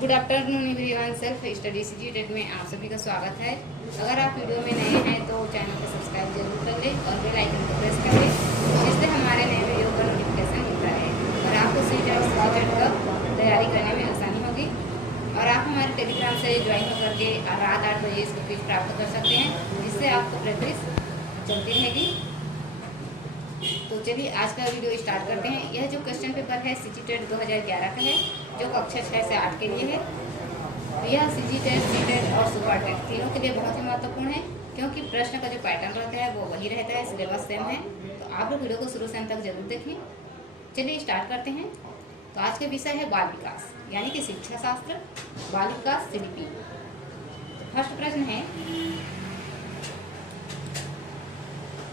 Good afternoon everyone. Self study सीजीटेट में आप सभी का स्वागत है। अगर आप वीडियो में नए हैं तो चैनल को सब्सक्राइब जरूर कर लें और बेल आइकन को प्रेस कर लें, जिससे हमारे नए वीडियो का नोटिफिकेशन मिलता है और आपको सीजीटेट का तैयारी करने में आसानी होगी। और आप हमारे टेलीग्राम से ज्वाइन होकर के रात 8 बजे इसको क्विज प्राप्त कर सकते हैं, जिससे आपको प्रैक्टिस चलती रहेगी। तो चलिए आज का वीडियो स्टार्ट करते हैं। यह जो क्वेश्चन पेपर है सीजीटेट 2011 का है, जो कक्षा 6 से 8 के लिए है। यह सीजीटेट, सीटेट और सुपरटेट तीनों के लिए बहुत ही महत्वपूर्ण है, क्योंकि प्रश्न का जो पैटर्न रहता है वो वही रहता है, सिलेबस सेम है। तो आप लोग वीडियो को शुरू से अंत तक जरूर देखें। चलिए स्टार्ट करते हैं। तो आज का विषय है बाल विकास, यानी कि शिक्षा शास्त्र, बाल विकास CDP। फर्स्ट प्रश्न है,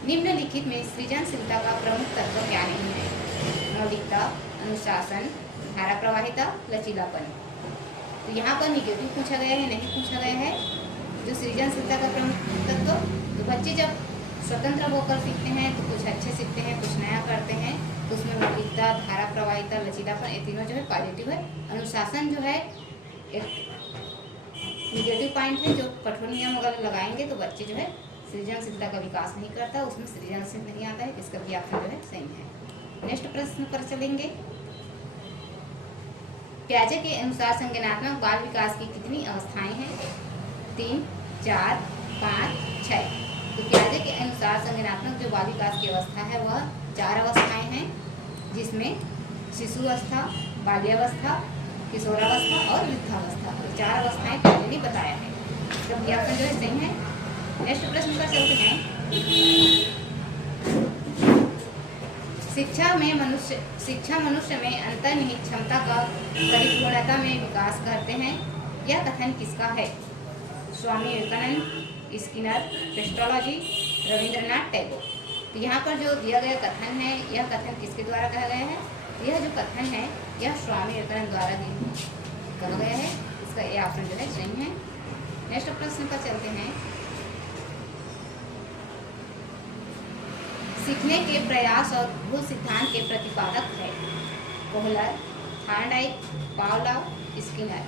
निम्नलिखित में सृजनशीलता का प्रमुख तत्व क्या नहीं है? मौलिकता, अनुशासन, धारा प्रवाहिता, लचीलापन। तो यहाँ पर निगेटिव पूछा गया है, नहीं पूछा गया है। जो सृजनशीलता का प्रमुख तत्व, तो बच्चे जब स्वतंत्र होकर सीखते हैं तो कुछ अच्छे सीखते हैं, कुछ नया करते हैं। तो उसमें मौलिकता, धारा प्रवाहिता, लचीलापन, ये तीनों जो है पॉजिटिव है। अनुशासन जो है एक निगेटिव पॉइंट है। जो कठोर नियम अगर लगाएंगे तो बच्चे जो है सृजनशीलता का विकास नहीं करता, उसमें सृजनशील नहीं आता है। इसका भी ऑप्शन जो है सही है। नेक्स्ट प्रश्न पर चलेंगे। प्याजे के अनुसार संज्ञानात्मक बाल विकास की कितनी अवस्थाएं हैं? 3, 4, 5, 6। तो प्याजे के अनुसार संज्ञानात्मक जो बाल विकास की अवस्था है वह 4 अवस्थाएं हैं, जिसमें शिशु अवस्था, बाल्यावस्था, किशोरावस्था और वृद्धावस्था। तो 4 अवस्थाएं पहले ही बताया है। तो ये ऑप्शन जो है सही है। नेक्स्ट प्रश्न पर चलते हैं। शिक्षा मनुष्य में अंतर्निहित क्षमता का परिपूर्णता में विकास करते हैं। यह कथन किसका है? Swami Vivekananda, Skinner, pestology, Rabindranath Tagore. तो यहाँ पर जो दिया गया कथन है, यह कथन किसके द्वारा कहा गया है? यह जो कथन है यह स्वामी विवेकानंद द्वारा कहा गया है। इसका ये ऑप्शन जो है सही है। नेक्स्ट प्रश्न पर चलते हैं। सीखने के प्रयास और भूल सिद्धांत के प्रतिपादक है? Kohler, Thorndike, Pavlov, Skinner.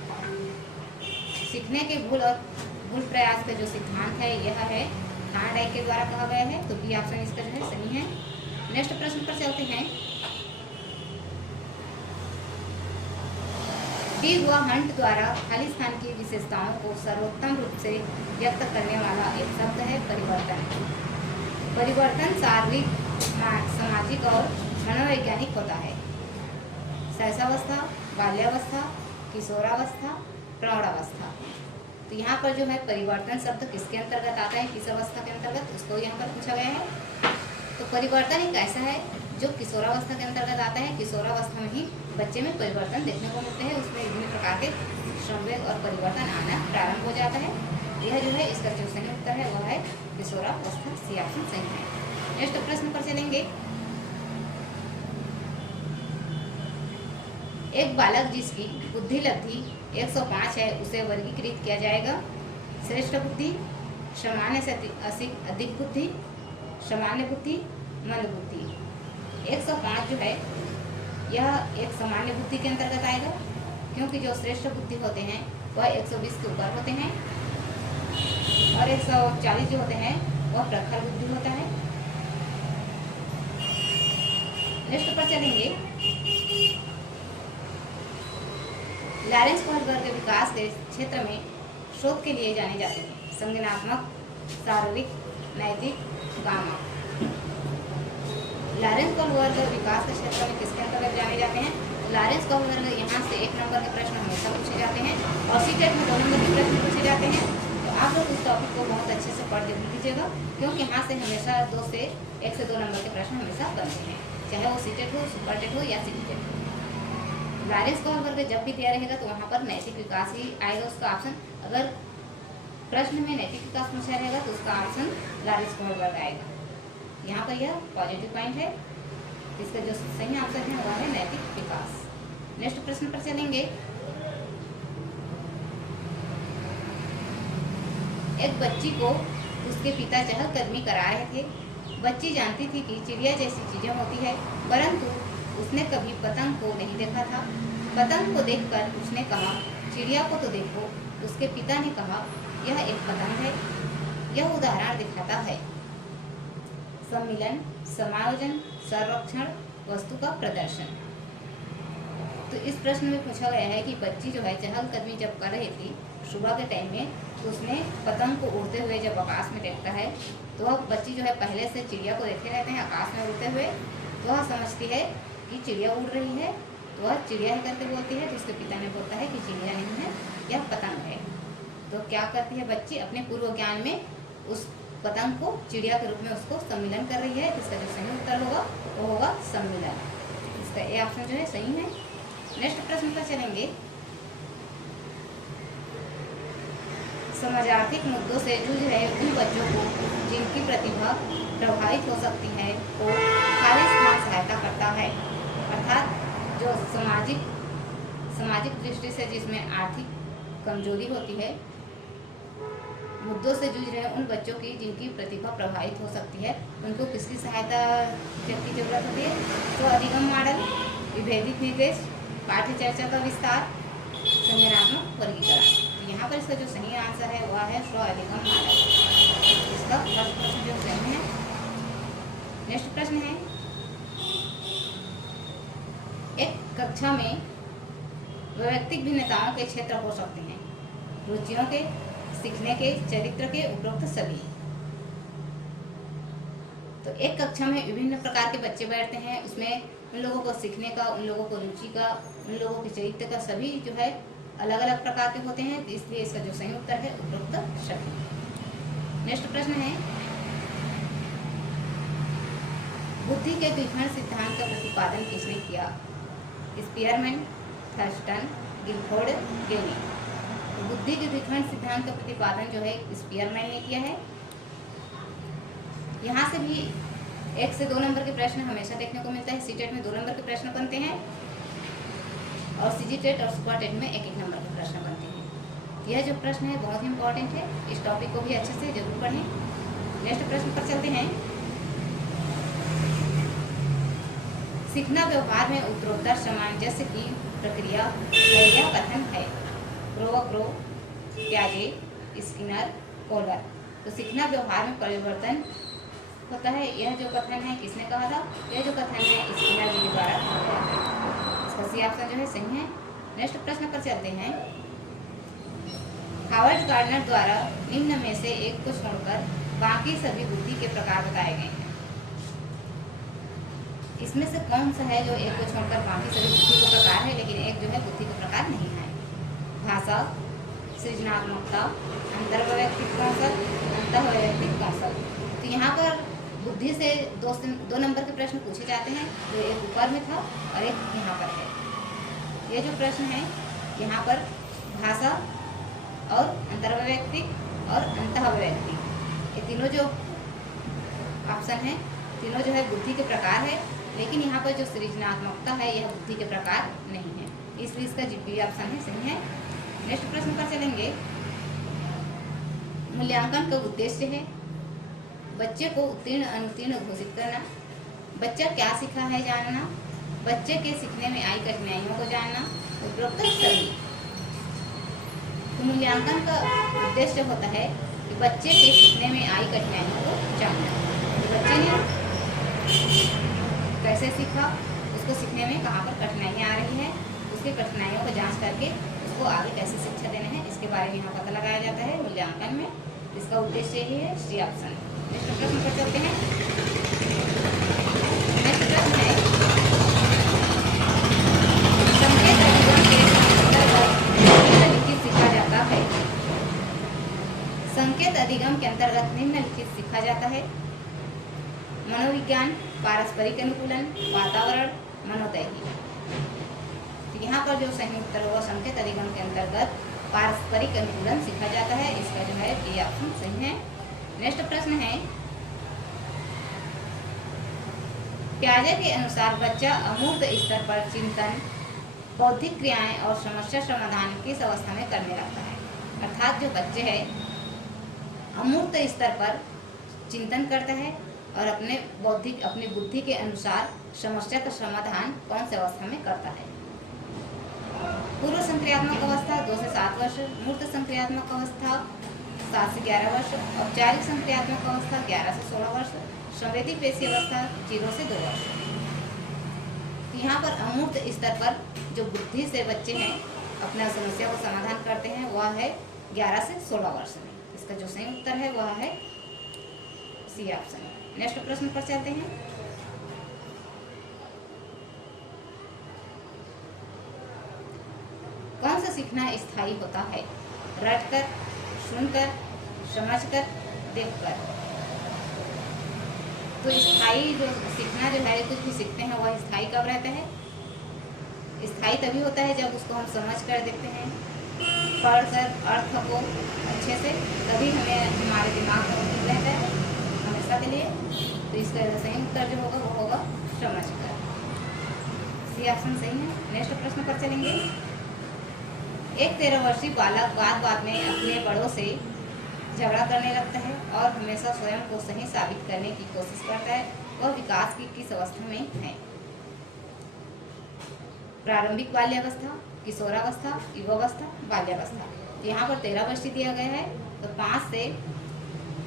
सीखने के भूल प्रयास का जो सिद्धांत है यह है थॉर्नडाइक के द्वारा कहा गया है। तो बी ऑप्शन इसका जो है सही है। नेक्स्ट प्रश्न पर चलते हैं। डिग व हंट द्वारा खाली स्थान की विशेषताओं को सर्वोत्तम रूप से व्यक्त करने वाला एक शब्द है परिवर्तन। परिवर्तन शारीरिक, सामाजिक और मनोवैज्ञानिक होता है। शैशवावस्था, बाल्यावस्था, किशोरावस्था, प्रौढ़ावस्था। तो यहाँ पर जो है परिवर्तन शब्द किसके अंतर्गत आता है, किस अवस्था के अंतर्गत, उसको यहाँ पर पूछा गया है। तो परिवर्तन एक ऐसा है जो किशोरावस्था के अंतर्गत आता है। किशोरावस्था में ही बच्चे में परिवर्तन देखने को मिलते हैं, उसमें विभिन्न प्रकार के संवेग और परिवर्तन आना प्रारंभ हो जाता है। यह जो है इसका जो सही उत्तर है वह है किशोरावस्था। सी ऑप्शन सही है। नेक्स्ट प्रश्न पर चलेंगे। एक बालक जिसकी बुद्धि लब्धि 105 है उसे वर्गीकृत किया जाएगा। श्रेष्ठ बुद्धि, सामान्य से अधिक बुद्धि, सामान्य बुद्धि, मंद बुद्धि। 105 जो है यह एक सामान्य बुद्धि के अंतर्गत आएगा, क्योंकि जो श्रेष्ठ बुद्धि होते हैं वह 120 के ऊपर होते हैं और 140 जो होते हैं वह प्रखर बुद्धि होता है। नेक्स्ट पर चलेंगे। लॉरेंस कोहलबर्ग के विकास के क्षेत्र में शोध के लिए जाने जाते हैं। संज्ञानात्मक, शारीरिक, नैतिक, गामा। लॉरेंस कोहलबर्ग विकास के क्षेत्र में किसके अंतर्गत जाने जाते हैं? लॉरेंस कोहलबर्ग यहाँ से 1 नंबर के प्रश्न हमेशा पूछे जाते हैं और सीटेट में 2 नंबर के प्रश्न पूछे जाते हैं। तो आप लोग उस टॉपिक को बहुत अच्छे से पढ़ जरूर लीजिएगा, क्योंकि यहाँ से हमेशा 1 से 2 नंबर के प्रश्न हमेशा बनते हैं, चाहे वो सीटेट हो, सुपरटेट हो या सीटेट हो। लॉरेंस कोहलबर्ग जब भी दिया रहेगा तो वहाँ पर नैतिक विकास ही आएगा उसका ऑप्शन। अगर प्रश्न में नैतिक विकास पूछा रहेगा तो उसका ऑप्शन लॉरेंस कोहलबर्ग आएगा। यहाँ पर यह पॉजिटिव पॉइंट है। इसका जो सही आंसर है वह है नैतिक विकास। नेक्स्ट प्रश्न पर चलेंगे। एक बच्ची को उसके पिता चहलकदमी करा रहे थे। बच्ची जानती थी कि चिड़िया जैसी चीजें होती है, परंतु उसने कभी पतंग को नहीं देखा था। पतंग को देखकर उसने कहा, चिड़िया को तो देखो। उसके पिता ने कहा, यह एक पतंग है। यह उदाहरण दिखाता है सम्मिलन, समायोजन, संरक्षण, वस्तु का प्रदर्शन। तो इस प्रश्न में पूछा गया है कि बच्ची जो है चहलकदमी जब कर रही थी सुबह के टाइम में, तो उसने पतंग को उड़ते हुए जब आकाश में देखता है, तो वह बच्ची जो है पहले से चिड़िया को देखे रहते हैं आकाश में उड़ते हुए, तो वह समझती है कि चिड़िया उड़ रही है, तो वह चिड़िया ही करके बोलती है। तो उसके पिता ने बोलता है कि चिड़िया नहीं है, यह पतंग है। तो क्या करती है बच्ची, अपने पूर्व ज्ञान में उस पतंग को चिड़िया के रूप में उसको सम्मिलन कर रही है। इसका जो सही उत्तर होगा वो होगा सम्मिलन। इसका ए ऑप्शन जो है सही है। नेक्स्ट प्रश्न पर चलेंगे। समाजार्थिक मुद्दों से जूझ रहे उन बच्चों को जिनकी प्रतिभा प्रभावित हो सकती है को खाली स्थान सहायता करता है। अर्थात जो सामाजिक दृष्टि से जिसमें आर्थिक कमजोरी होती है, मुद्दों से जूझ रहे उन बच्चों की जिनकी प्रतिभा प्रभावित हो सकती है, उनको किसकी सहायता की जरूरत होती है? तो अधिगम मॉडल, विभेदित निर्देश, पाठ्य चर्चा का विस्तार, संज्ञानात्मक वर्गीकरण। तो यहाँ पर इसका जो सही आंसर है वह है स्व अधिगम मॉडल। इसका फर्स्ट प्रश्न जो सही है। नेक्स्ट प्रश्न है, एक कक्षा में वैयक्तिक भिन्नताओं के क्षेत्र हो सकते हैं, रुचियों के, सीखने के, चरित्र के, उपरोक्त सभी। तो एक कक्षा में विभिन्न प्रकार के बच्चे बैठते हैं, उसमें उन लोगों को सीखने का, उन लोगों को रुचि का, उन लोगों के चरित्र का, सभी जो है अलग अलग प्रकार के होते हैं। इसलिए इसका जो सही उत्तर है उपरोक्त सभी। नेक्स्ट प्रश्न है, बुद्धि के द्विघण सिद्धांत का प्रतिपादन किसने किया? Spearman, Thurstone, Guilford, Gagne. तो बुद्धि के द्विघण सिद्धांत का प्रतिपादन जो है स्पीयरमैन ने किया है। यहाँ से भी 1 से 2 नंबर के प्रश्न हमेशा देखने को मिलता है। सीटेट में 2 नंबर के प्रश्न बनते हैं और सीजीटेट और सुपरटेट में 1-1 नंबर के प्रश्न बनते हैं। यह जो प्रश्न है बहुत ही इंपॉर्टेंट है, इस टॉपिक को भी अच्छे से जरूर पढ़ें। नेक्स्ट प्रश्न पर चलते हैं। सीखना व्यवहार में उत्तरोत्तर सामंजस्य की प्रक्रिया है, यह कथन है। क्रो, प्याजे, स्किनर, कोलर। तो सीखना व्यवहार में परिवर्तन होता है, यह जो कथन है किसने कहा था? यह जो कथन है स्किनर जी द्वारा कहा गया है। इसका सी ऑप्शन जो है सही है। नेक्स्ट प्रश्न पर चलते हैं। हावर्ड गार्डनर द्वारा निम्न में से एक को छोड़कर बाकी सभी बुद्धि के प्रकार बताए गए हैं। इसमें से कौन सा है जो एक को छोड़कर बाकी सभी बुद्धि के प्रकार है, लेकिन एक जो है बुद्धि के प्रकार नहीं है? भाषा, सृजनात्मकता, अंतर्वैयक्तिक कौशल, अंतःवैयक्तिक कौशल। तो यहाँ पर बुद्धि से 2 नंबर के प्रश्न पूछे जाते हैं, जो एक ऊपर में था और एक यहाँ पर है। ये जो प्रश्न है यहाँ पर भाषा और अंतर्वैयक्तिक और अंतःवैयक्तिक, ये तीनों जो ऑप्शन है तीनों जो है बुद्धि के प्रकार है, लेकिन यहाँ पर जो सृजनात्मकता है यह बुद्धि के प्रकार नहीं है, इसलिए इसका बी ऑप्शन है सही है। नेक्स्ट प्रश्न पर चलेंगे। मूल्यांकन का उद्देश्य है बच्चे को उत्तीर्ण अनुत्तीर्ण घोषित करना, बच्चा क्या सीखा है जानना, बच्चे के सीखने में आई कठिनाइयों को जानना, उपरोक्त सभी। तो मूल्यांकन का उद्देश्य होता है कि बच्चे के सीखने में आई कठिनाइयों को जानना। तो बच्चे ने कैसे सीखा, उसको सीखने में कहाँ पर कठिनाइयाँ आ रही है, उसकी कठिनाइयों को जांच करके उसको आगे कैसे शिक्षा देना है, इसके बारे में यहाँ पता लगाया जाता है मूल्यांकन में। इसका उद्देश्य यही है, सी ऑप्शन। नेक्स्ट प्रश्न पर चलते हैं। नेक्स्ट प्रश्न है, संकेत अधिगम के निम्नलिखित सीखा जाता है। संकेत अधिगम के अंतर्गत निम्नलिखित सीखा जाता है। मनोविज्ञान, पारस्परिक अनुकूलन, वातावरण, मनोदैहिक। तो यहाँ पर जो सही उत्तर होगा संकेत अधिगम के अंतर्गत पारस्परिक अनुकूलन सीखा जाता है, इसका जो है ये ऑप्शन सही है। नेक्स्ट प्रश्न है, प्याजे के अनुसार बच्चा अमूर्त स्तर पर चिंतन, बौद्धिक क्रियाएं और समस्या समाधान किस अवस्था में करने लगता है? अर्थात जो बच्चे हैं अमूर्त स्तर पर चिंतन करता है और अपनी बुद्धि के अनुसार समस्या का समाधान कौन से अवस्था में करता है? पूर्व संक्रियात्मक अवस्था, 2 से वर्ष, मूर्त संक्रियात्मक अवस्था 7 से 11 वर्ष, औपचारिक संक्रियात्मक अवस्था 11 से 16 वर्ष, संवेदी पेशी अवस्था 0 से 2 वर्ष। यहाँ पर अमूर्त स्तर पर जो बुद्धि से बच्चे हैं अपना समस्या को समाधान करते हैं वह है 11 से 16 वर्ष में। इसका जो सही उत्तर है वह है सी ऑप्शन। नेक्स्ट प्रश्न पर चलते हैं। कौन सा सीखना स्थायी होता है? रटकर, सुनकर, समझकर, देखकर। तो स्थायी जो सीखना जो है, कुछ भी सीखते हैं वह स्थायी कब रहता है? स्थायी तभी होता है जब उसको हम समझ कर देखते हैं, पढ़कर अर्थ को अच्छे से, तभी हमें हमारे दिमाग में रहता है हमेशा के लिए। तो इसका सही उत्तर जो होगा वो होगा समझकर। सी ऑप्शन सही है। नेक्स्ट प्रश्न पर चलेंगे। एक 13 वर्षीय बालक बात में अपने बड़ों से झगड़ा करने लगता है और हमेशा स्वयं को सही साबित करने की कोशिश करता है। वह विकास की किस अवस्था में है? प्रारंभिक बाल्यावस्था, किशोरावस्था, युवावस्था, बाल्यावस्था। यहाँ पर 13 वर्ष दिया गया है, तो 5 से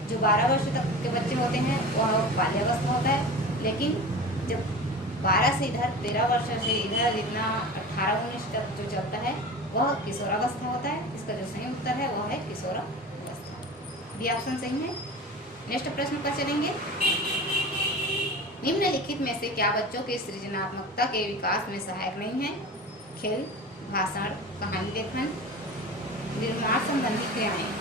जो 12 वर्ष तक के बच्चे होते हैं वह बाल्यावस्था होता है। लेकिन जब 12 से इधर 13 वर्ष से इधर जितना 18-19 तक जो चलता है वह किशोरावस्था होता है। इसका जो सही उत्तर है वह है किशोरावस्था। बी ऑप्शन सही है। नेक्स्ट प्रश्न पर चलेंगे। निम्नलिखित में से क्या बच्चों के सृजनात्मकता के विकास में सहायक नहीं है? खेल, भाषण, कहानी लेखन, निर्माण संबंधी क्रियाएं।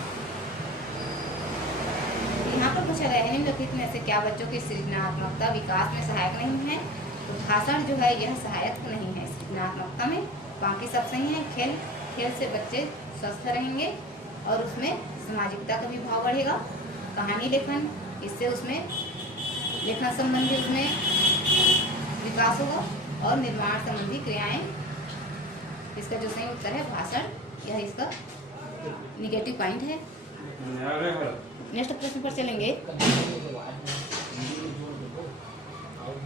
यहाँ पर पूछा गया है निम्नलिखित में से क्या बच्चों की सृजनात्मकता विकास में सहायक नहीं है? तो भाषण जो है यह सहायक नहीं है सृजनात्मकता में, बाकी सब सही है। खेल से बच्चे स्वस्थ रहेंगे और उसमें सामाजिकता का भी भाव बढ़ेगा। कहानी लेखन, इससे उसमें लेखन संबंधी उसमें विकास होगा। और निर्माण संबंधी क्रियाएं, इसका जो सही उत्तर है भाषण, यह इसका निगेटिव पॉइंट है। नेक्स्ट प्रश्न पर चलेंगे।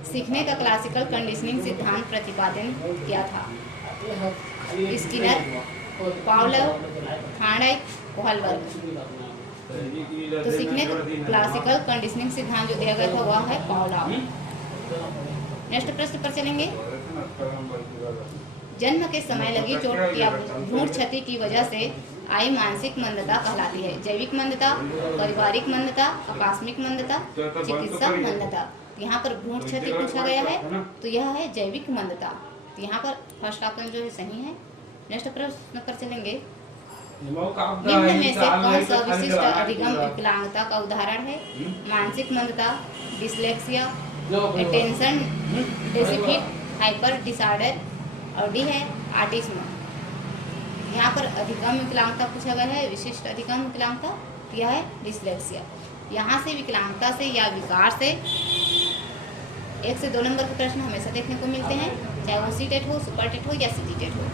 सीखने का क्लासिकल कंडीशनिंग सिद्धांत प्रतिपादन क्या था? Skinner, Pavlov, Thorndike, Holberg. तो सीखने का क्लासिकल कंडीशनिंग सिद्धांत जो दिया गया था वह है पावलोव। नेक्स्ट प्रश्न पर चलेंगे। जन्म के समय लगी चोट या भ्रूण क्षति की वजह से आई मानसिक मंदता कहलाती है? जैविक मंदता, पारिवारिक मंदता, आकस्मिक मंदता, चिकित्सा मंदता। यहाँ पर भ्रूण क्षति पूछा गया है तो यह है जैविक मंदता। तो यहाँ पर फर्स्ट ऑप्शन जो है सही है। नेक्स्ट प्रश्न पर चलेंगे। निम्न में से कौन सा विशिष्ट अधिगम विकलांगता का उदाहरण है? मानसिक मंदता, dyslexia, attention deficit hyper disorder, और डी है ऑटिज्म। यहाँ पर अधिगम विकलांगता पूछा गया है, विशिष्ट अधिगम विकलांगता, यह है डिसलेक्सिया। यहाँ से विकलांगता से या विकार से 1 से 2 नंबर के प्रश्न हमेशा देखने को मिलते हैं, चाहे वो सी टेट हो, सुपर टेट हो या सी टेट हो।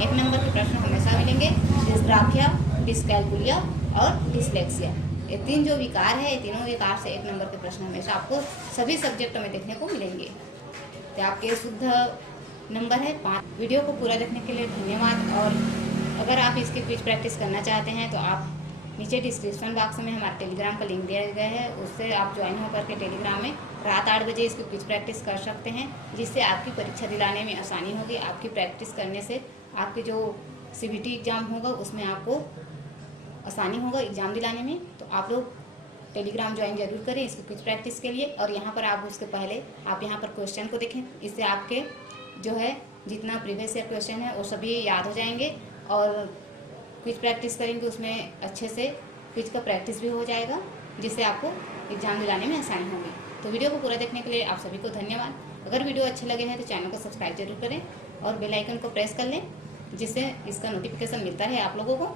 1 नंबर के प्रश्न हमेशा मिलेंगे। डिस्ग्राफिया, डिस्कैलकुलिया और डिसलेक्सिया, ये 3 जो विकार है, ये तीनों विकार से 1 नंबर के प्रश्न हमेशा आपको सभी सब्जेक्ट में देखने को मिलेंगे। तो आपके शुद्ध नंबर है 5। वीडियो को पूरा देखने के लिए धन्यवाद। और अगर आप इसकी क्विज प्रैक्टिस करना चाहते हैं तो आप नीचे डिस्क्रिप्शन बॉक्स में हमारे टेलीग्राम का लिंक दिया गया है, उससे आप ज्वाइन होकर के टेलीग्राम में रात 8 बजे इसकी क्विज प्रैक्टिस कर सकते हैं, जिससे आपकी परीक्षा दिलाने में आसानी होगी। आपकी प्रैक्टिस करने से आपके जो CBT एग्ज़ाम होगा उसमें आपको आसानी होगा एग्ज़ाम दिलाने में। तो आप लोग टेलीग्राम ज्वाइन जरूर करें इसकी क्विज प्रैक्टिस के लिए। और यहाँ पर आप उसके पहले आप यहाँ पर क्वेश्चन को देखें, इससे आपके जो है जितना प्रीवियस ईयर क्वेश्चन है वो सभी याद हो जाएंगे और क्विज प्रैक्टिस करेंगे, उसमें अच्छे से क्विज का प्रैक्टिस भी हो जाएगा, जिससे आपको एग्ज़ाम दिलाने में आसानी होगी। तो वीडियो को पूरा देखने के लिए आप सभी को धन्यवाद। अगर वीडियो अच्छे लगे हैं तो चैनल को सब्सक्राइब जरूर करें और बेल आइकन को प्रेस कर लें, जिससे इसका नोटिफिकेशन मिलता है आप लोगों को।